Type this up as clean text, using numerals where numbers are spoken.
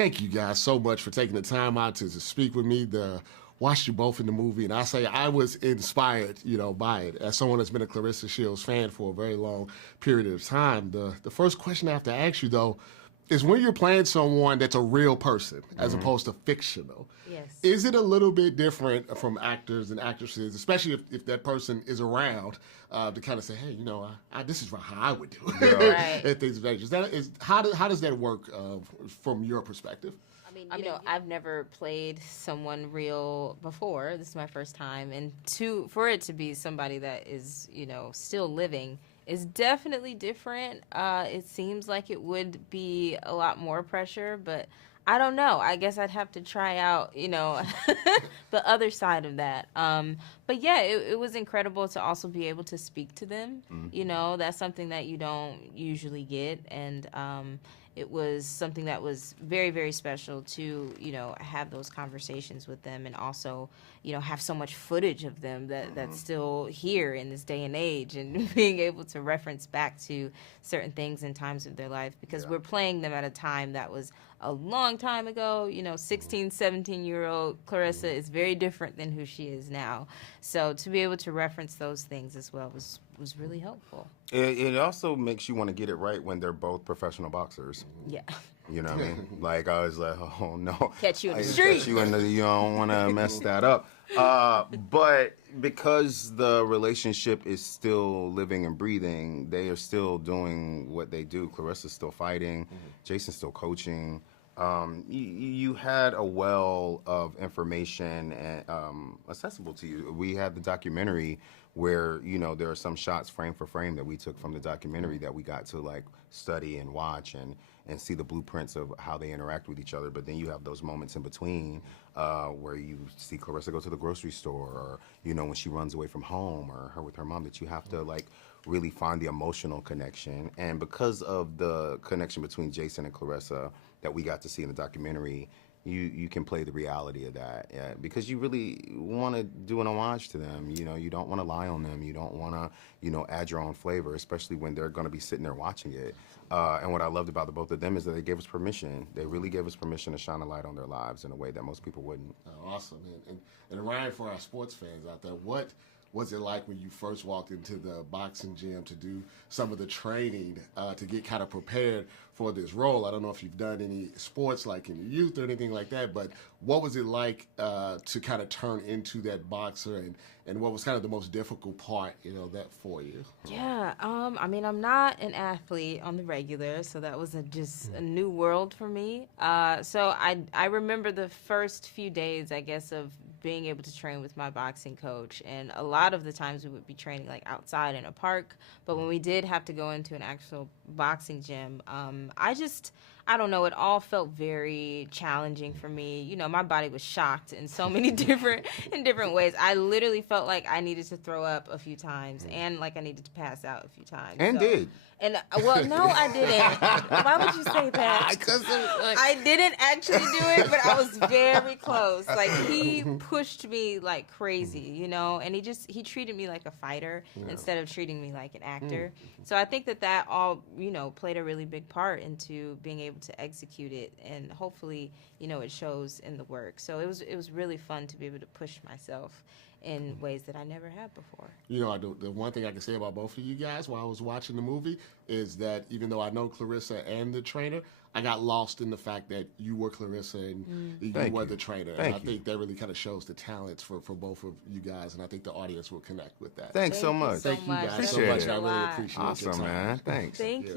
Thank you guys so much for taking the time out to speak with me. Watched you both in the movie, and I say I was inspired, by it. As someone that's been a Claressa Shields fan for a very long period of time, the first question I have to ask you though is when you're playing someone that's a real person as opposed to fictional. Yes. Is it a little bit different from actors and actresses, especially if that person is around, to kind of say, hey, this is how I would do it, Right. and things of that nature. How does that work from your perspective? I mean, I've never played someone real before. This is my first time, and for it to be somebody that is, still living is definitely different. It seems like it would be a lot more pressure, but I don't know. I guess I'd have to try out, the other side of that. But yeah, it was incredible to also be able to speak to them. That's something that you don't usually get, and it was something that was very, very special to, have those conversations with them, and also, have so much footage of them that's still here in this day and age, and being able to reference back to certain things and times of their life, because we're playing them at a time that was a long time ago. 16, 17-year-old Claressa is very different than who she is now. So to be able to reference those things as well was really helpful. It also makes you want to get it right when they're both professional boxers. Yeah. You know what I mean? Like, I was like, oh, no. Catch you in the street. Catch you in the, you don't want to mess that up. But because the relationship is still living and breathing, they are still doing what they do. Claressa's still fighting. Jason's still coaching. You had a well of information and accessible to you. We had the documentary where, there are some shots frame for frame that we took from the documentary that we got to like study and watch and see the blueprints of how they interact with each other. But then you have those moments in between where you see Claressa go to the grocery store, or, when she runs away from home, or her with her mom, that you have to like really find the emotional connection. And because of the connection between Jason and Claressa that we got to see in the documentary, you can play the reality of that, because you really want to do an homage to them. You don't want to lie on them. You don't want to, add your own flavor, especially when they're going to be sitting there watching it. And what I loved about the both of them is that they gave us permission. They really gave us permission to shine a light on their lives in a way that most people wouldn't. Oh, awesome. And Ryan, for our sports fans out there, what was it like when you first walked into the boxing gym to do some of the training to get kind of prepared for this role? I don't know if you've done any sports like in your youth or anything like that, but what was it like to kind of turn into that boxer, and what was kind of the most difficult part, that for you? Yeah, I'm not an athlete on the regular, so that was just a new world for me. So I remember the first few days, I guess, of being able to train with my boxing coach, and a lot of the times we would be training like outside in a park, but when we did have to go into an actual boxing gym, I don't know, it all felt very challenging for me. My body was shocked in so many different ways. I literally felt like I needed to throw up a few times, and like I needed to pass out a few times. And did. And well, no, I didn't. Why would you say that? Because I didn't actually do it, but I was very close. Like, he pushed me like crazy, and he treated me like a fighter instead of treating me like an actor. So I think that all, played a really big part into being able to execute it, and hopefully, it shows in the work. So it was really fun to be able to push myself in ways that I never had before. The one thing I can say about both of you guys while I was watching the movie is that even though I know Claressa and the trainer, I got lost in the fact that you were Claressa and you were the trainer. And I think that really kind of shows the talents for both of you guys, and I think the audience will connect with that. Thanks so much. Thank you guys so Appreciate much. it. I really appreciate your Awesome, time. man. Thanks. Thank you.